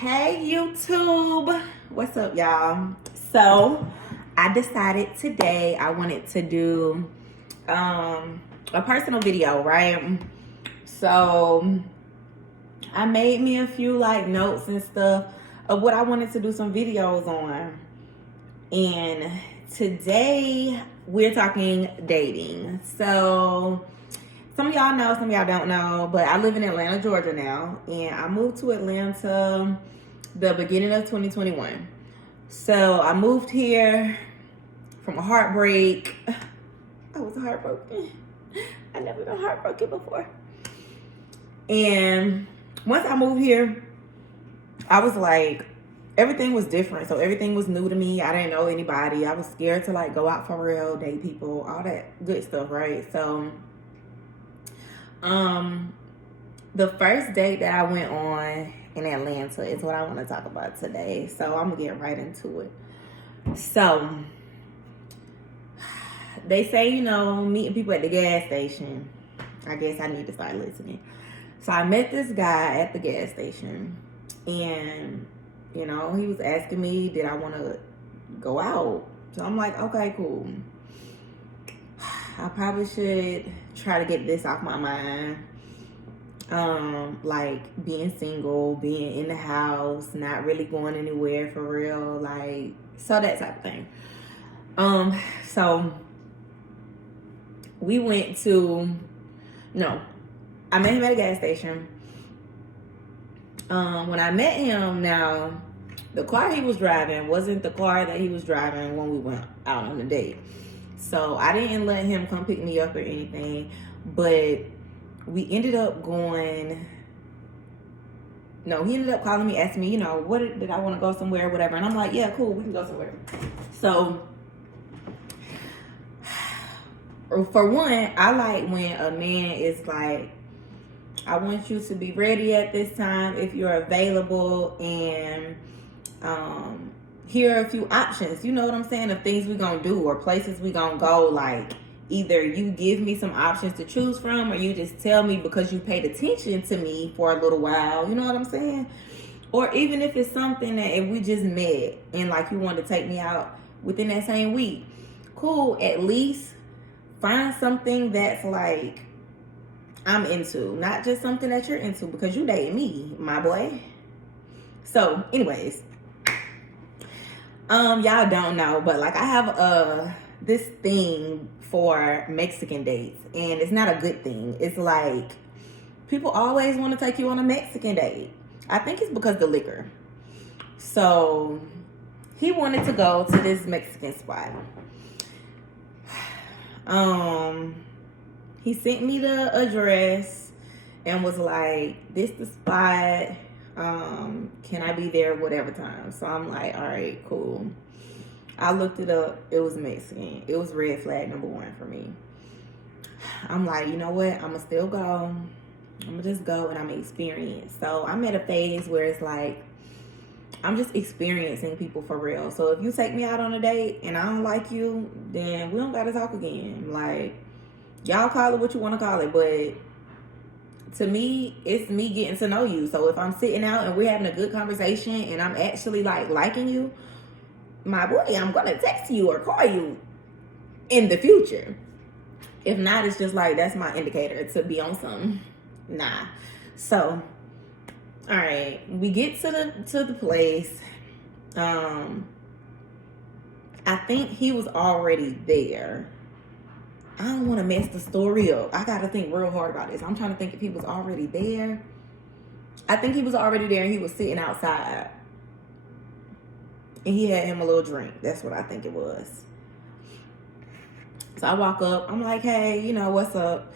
Hey YouTube, what's up y'all? So I decided today I wanted to do a personal video, right? So I made me a few like notes and stuff of what I wanted to do some videos on. And today we're talking dating. So some of y'all know, some of y'all don't know, but I live in Atlanta, Georgia now, and I moved to Atlanta the beginning of 2021. So I moved here from a heartbreak. I was heartbroken. I never been heartbroken before. And once I moved here, I was like, everything was different. So everything was new to me. I didn't know anybody. I was scared to like go out for real, date people, all that good stuff, right? So the first date that I went on in Atlanta is what I want to talk about today. So I'm gonna get right into it. So they say, meeting people at the gas station. I guess I need to start listening. So I met this guy at the gas station, and he was asking me, did I want to go out? So I'm like, okay, cool. I probably should try to get this off my mind. Like being single, being in the house, not really going anywhere for real, like, so that type of thing. So we went to, I met him at a gas station. When I met him, now, the car he was driving wasn't the car that he was driving when we went out on the date. So I didn't let him come pick me up or anything, but we ended up going. No, he ended up calling me, asking me, what did I want to go somewhere, whatever. And I'm like, yeah, cool, we can go somewhere. So, for one, I like when a man is like, I want you to be ready at this time if you're available, and here are a few options. You know what I'm saying? Of things we're going to do or places we're going to go. Like, either you give me some options to choose from, or you just tell me because you paid attention to me for a little while. You know what I'm saying? Or even if it's something that if we just met and like you wanted to take me out within that same week, cool. At least find something that's like I'm into, not just something that you're into, because you dated me, my boy. So anyways, y'all don't know, but like I have this thing for Mexican dates, and it's not a good thing. It's like people always want to take you on a Mexican date. I think it's because the liquor. So he wanted to go to this Mexican spot. He sent me the address and was like, this the spot. Can I be there whatever time? So I'm like, all right, cool. I looked it up. It was Mexican. It was red flag number 1 for me. I'm like, you know what? I'm going to still go. I'm going to just go and I'm experience. So I'm at a phase where it's like, I'm just experiencing people for real. So if you take me out on a date and I don't like you, then we don't got to talk again. Like, y'all call it what you want to call it. But to me, it's me getting to know you. So if I'm sitting out and we're having a good conversation and I'm actually like liking you, my boy, I'm going to text you or call you in the future. If not, it's just like, that's my indicator to be on something. Nah. So, all right, we get to the place. I think he was already there. I don't want to mess the story up. I got to think real hard about this. I'm trying to think if he was already there. I think he was already there and he was sitting outside. And he had him a little drink. That's what I think it was. So I walk up. I'm like, hey, what's up?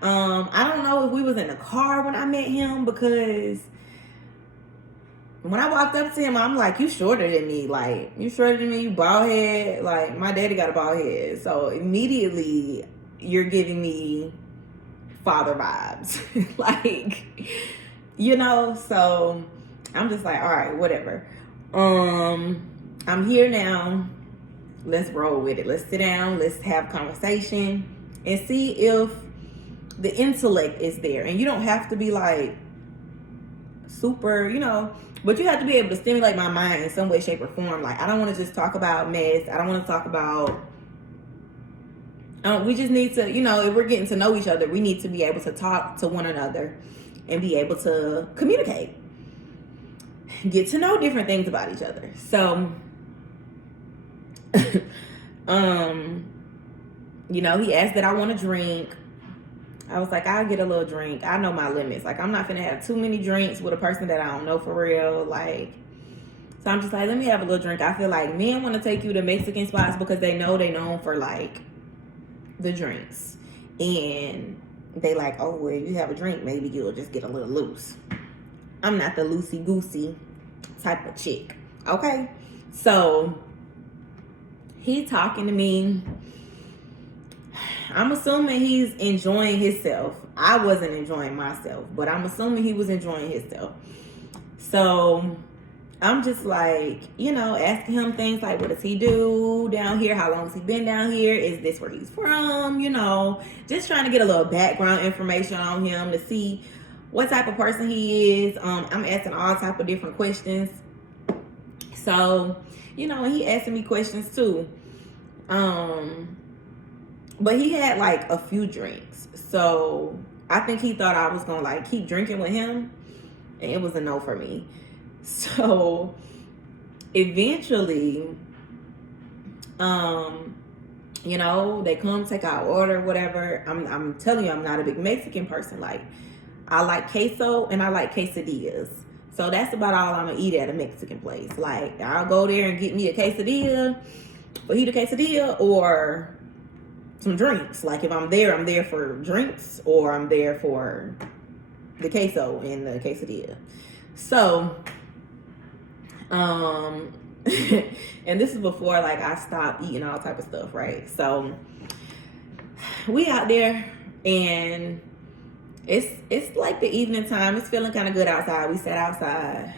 I don't know if we was in the car when I met him, because when I walked up to him, I'm like, you shorter than me. Like, you shorter than me, you bald head. Like, my daddy got a bald head. So immediately you're giving me father vibes. Like, so I'm just like, all right, whatever. I'm here now. Let's roll with it. Let's sit down. Let's have conversation and see if the intellect is there. And you don't have to be like super, but you have to be able to stimulate my mind in some way, shape, or form. Like, I don't want to just talk about mess. I don't want to talk about, we just need to, if we're getting to know each other, we need to be able to talk to one another and be able to communicate, get to know different things about each other. So, he asked that I want a drink. I was like, I'll get a little drink. I know my limits. Like, I'm not finna have too many drinks with a person that I don't know for real. Like, so I'm just like, let me have a little drink. I feel like men want to take you to Mexican spots because they know they known for, like, the drinks. And they like, oh, well, if you have a drink, maybe you'll just get a little loose. I'm not the loosey-goosey type of chick. Okay? So, he talking to me. I'm assuming he's enjoying himself. I wasn't enjoying myself, but I'm assuming he was enjoying himself. So I'm just like, asking him things like, what does he do down here? How long has he been down here? Is this where he's from? Just trying to get a little background information on him to see what type of person he is. I'm asking all type of different questions. So, he asking me questions too. But he had like a few drinks. So I think he thought I was going to like keep drinking with him. And it was a no for me. So eventually, they come take our order, whatever. I'm telling you, I'm not a big Mexican person. Like, I like queso and I like quesadillas. So that's about all I'm going to eat at a Mexican place. Like, I'll go there and get me a quesadilla, fajita quesadilla, or some drinks. Like, if I'm there for drinks, or I'm there for the queso and the quesadilla. So, and this is before, like, I stopped eating all type of stuff, right? So, we out there, and it's like the evening time. It's feeling kind of good outside. We sat outside.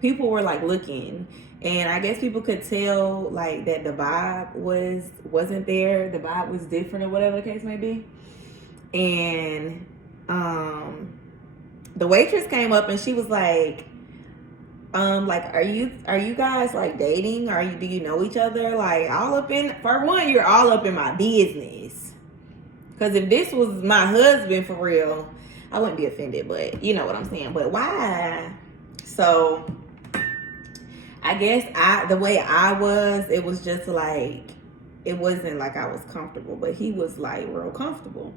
People were, like, looking. And I guess people could tell, like, that the vibe wasn't there. The vibe was different, or whatever the case may be. And the waitress came up and she was like, are you guys like dating? Do you know each other? Like, for one, you're all up in my business. Because if this was my husband for real, I wouldn't be offended, but you know what I'm saying. But why? So I guess the way I was, it was just like, it wasn't like I was comfortable, but he was like real comfortable.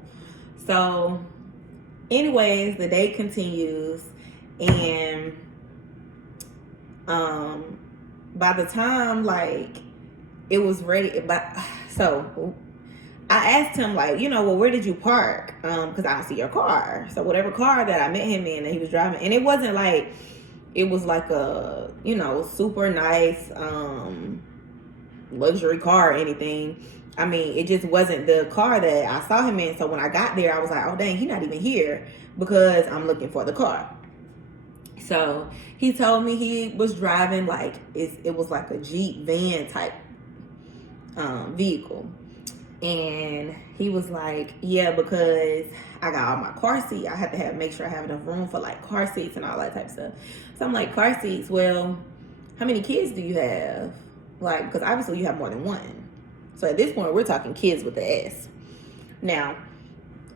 So anyways, the day continues, and by the time like it was ready, so I asked him like, well, where did you park? Because I don't see your car. So whatever car that I met him in that he was driving, and it wasn't like, it was like a, super nice luxury car or anything. I mean, it just wasn't the car that I saw him in. So when I got there, I was like, oh, dang, he's not even here, because I'm looking for the car. So he told me he was driving like, it was like a Jeep van type vehicle. And he was like, yeah, because I got all my car seats. I had to make sure I have enough room for like car seats and all that type of stuff. So I'm like, car seats, well, how many kids do you have? Like, because obviously you have more than one. So at this point, we're talking kids with the S. Now,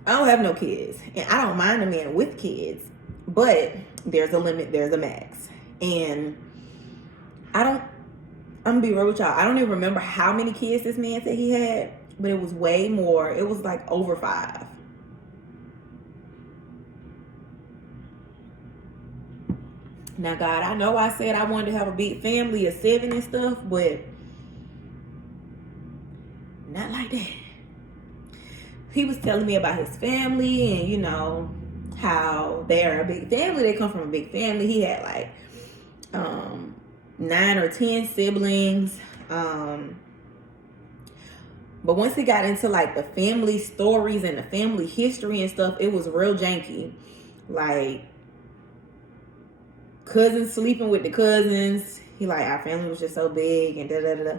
I don't have no kids, and I don't mind a man with kids, but there's a limit, there's a max. And I'm gonna be real with y'all, I don't even remember how many kids this man said he had, but it was way more. It was like over 5. Now, God, I know I said I wanted to have a big family of 7 and stuff, but not like that. He was telling me about his family and, how they're a big family. They come from a big family. He had like 9 or 10 siblings. But once he got into like the family stories and the family history and stuff, it was real janky. Like, cousins sleeping with the cousins. He like, our family was just so big and da-da-da-da.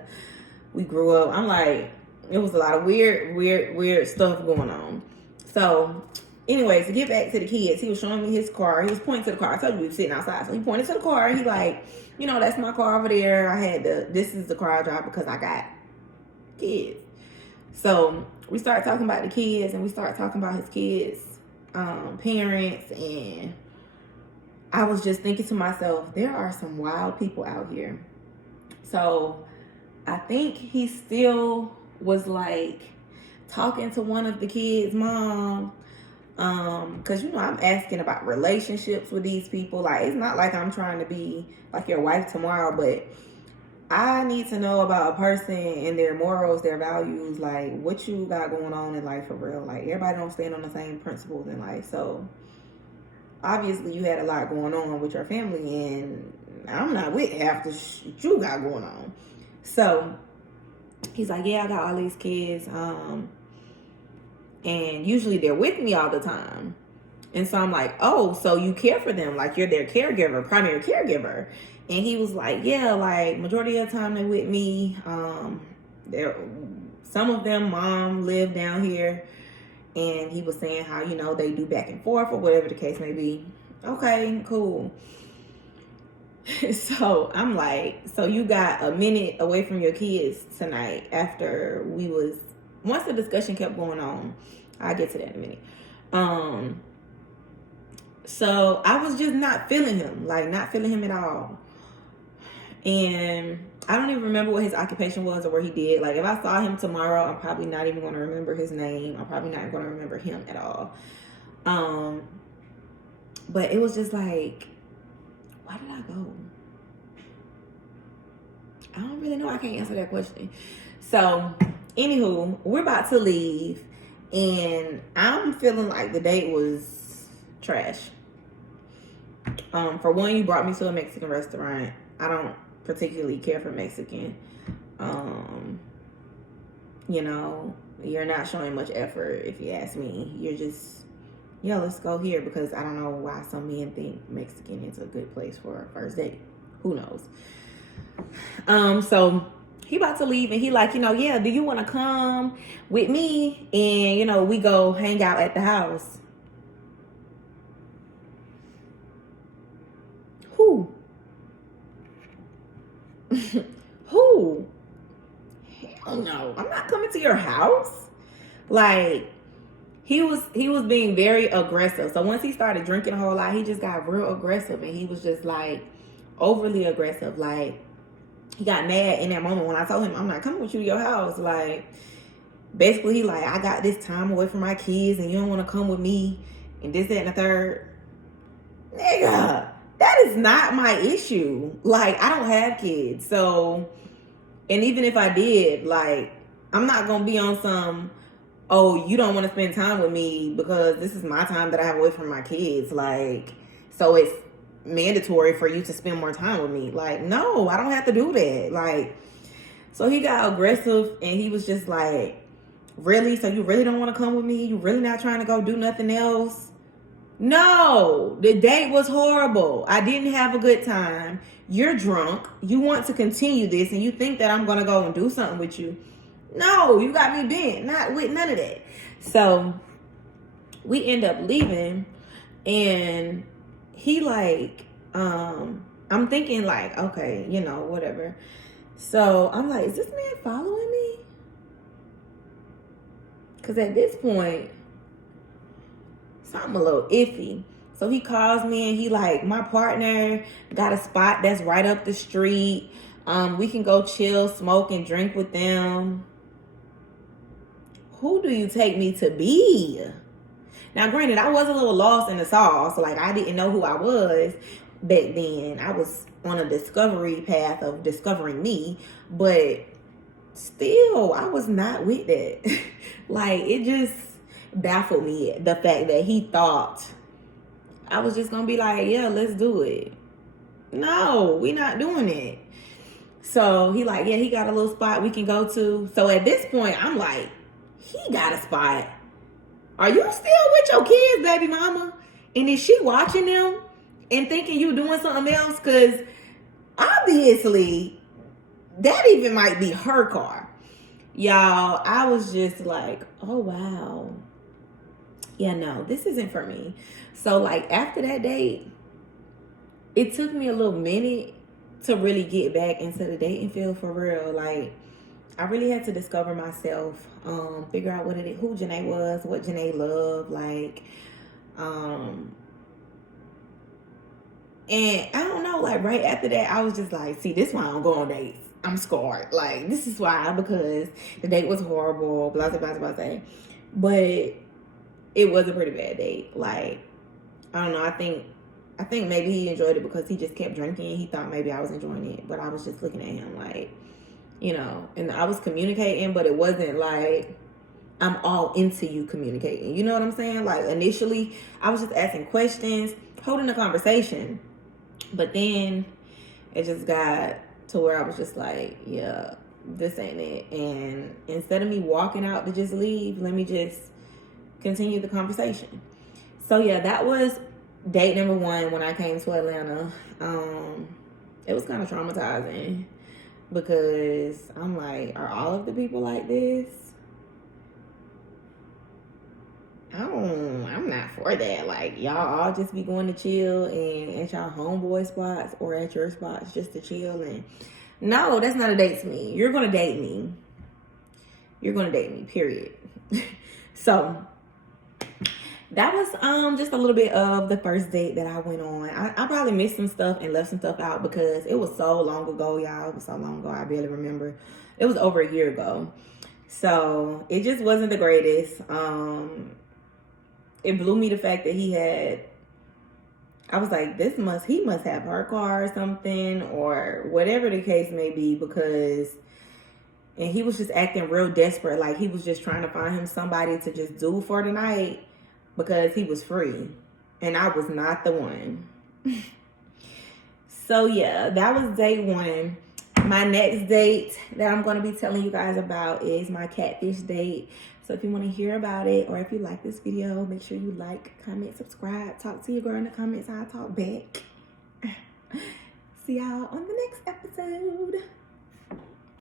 We grew up. I'm like, it was a lot of weird stuff going on. So anyways, to get back to the kids, he was showing me his car. He was pointing to the car. I told you we were sitting outside. So he pointed to the car. And he like, you know, that's my car over there. This is the car I drive because I got kids. So we start talking about the kids, and we start talking about his kids' parents. And I was just thinking to myself, there are some wild people out here. So I think he still was like talking to one of the kids' mom. Cause you know, I'm asking about relationships with these people. Like, it's not like I'm trying to be like your wife tomorrow, but I need to know about a person and their morals, their values, like what you got going on in life for real. Like, everybody don't stand on the same principles in life. So obviously you had a lot going on with your family, and I'm not with half the shit you got going on. So he's like, yeah, I got all these kids. And usually they're with me all the time. And so I'm like, oh, so you care for them. Like, you're their caregiver, primary caregiver. And he was like, yeah, like majority of the time they're with me. Some of them mom live down here. And he was saying how, you know, they do back and forth or whatever the case may be. Okay, cool. So I'm like, so you got a minute away from your kids tonight after once the discussion kept going on. I'll get to that in a minute. So I was just not feeling him, like not feeling him at all. And I don't even remember what his occupation was or where he did. Like, if I saw him tomorrow, I'm probably not even going to remember his name. I'm probably not going to remember him at all. But it was just like, why did I go? I don't really know. I can't answer that question. So, anywho, we're about to leave, and I'm feeling like the date was trash. For one, you brought me to a Mexican restaurant. I don't particularly care for Mexican. You know, you're not showing much effort, if you ask me. You're just, yeah, let's go here, because I don't know why some men think Mexican is a good place for a first date. Who knows? So he about to leave, and he like, you know, yeah, do you want to come with me? And, you know, we go hang out at the house. Who? Who? Hell no, I'm not coming to your house. Like, he was being very aggressive. So once he started drinking a whole lot, he just got real aggressive, and he was just like overly aggressive. Like, he got mad in that moment when I told him, I'm not coming with you to your house. Like, basically, he like, I got this time away from my kids, and you don't want to come with me, and this, that, and the third. Nigga, that is not my issue. Like, I don't have kids. So, and even if I did, like, I'm not going to be on some, oh, you don't want to spend time with me because this is my time that I have away from my kids. Like, so it's mandatory for you to spend more time with me. Like, no, I don't have to do that. Like, so he got aggressive, and he was just like, really? So you really don't want to come with me? You really not trying to go do nothing else? No, the date was horrible. I didn't have a good time. You're drunk. You want to continue this, and you think that I'm going to go and do something with you. No, you got me bent. Not with none of that. So we end up leaving, and he like, I'm thinking like, okay, you know, whatever. So I'm like, is this man following me? Because at this point, something a little iffy. So he calls me, and he like, my partner got a spot that's right up the street. We can go chill, smoke, and drink with them. Who do you take me to be? Now, granted, I was a little lost in the sauce. Like, I didn't know who I was back then. I was on a discovery path of discovering me, but still, I was not with that. Like, it just baffled me, the fact that he thought I was just gonna be like, yeah, let's do it. No, we not doing it. So he like, yeah, he got a little spot we can go to. So at this point, I'm like, he got a spot. Are you still with your kids, baby mama? And is she watching them and thinking you doing something else? Because obviously, that even might be her car. Y'all, I was just like, oh, wow. yeah, no, this isn't for me. So like after that date, it took me a little minute to really get back into the dating field for real. Like I really had to discover myself, figure out what it is, who Janae was, what Janae loved, like, and I don't know, like right after that, I was just like, see, this is why I don't go on dates. I'm scarred. Like this is why, because the date was horrible, blah blah blah blah blah. But it was a pretty bad date. Like I don't know. I think maybe he enjoyed it because he just kept drinking. He thought maybe I was enjoying it, but I was just looking at him like, you know, and I was communicating, but it wasn't like I'm all into you communicating. You know what I'm saying? Like initially, I was just asking questions, holding a conversation, but then it just got to where I was just like, yeah, this ain't it. And instead of me walking out to just leave, let me just continue the conversation. So yeah, that was date number 1 when I came to Atlanta. It was kind of traumatizing because I'm like, are all of the people like this? I'm not for that. Like y'all all just be going to chill and at y'all homeboy spots or at your spots just to chill, and no, that's not a date to me. You're gonna date me. You're gonna date me, period. So that was just a little bit of the first date that I went on. I probably missed some stuff and left some stuff out because it was so long ago, y'all. It was so long ago, I barely remember. It was over a year ago. So it just wasn't the greatest. It blew me the fact that I was like, he must have her car or something, or whatever the case may be, because, and he was just acting real desperate. Like he was just trying to find him somebody to just do for the night because he was free. And I was not the one. So yeah, that was day 1. My next date that I'm going to be telling you guys about is my catfish date. So if you want to hear about it, or if you like this video, make sure you like, comment, subscribe, talk to your girl in the comments. I'll talk back. See y'all on the next episode.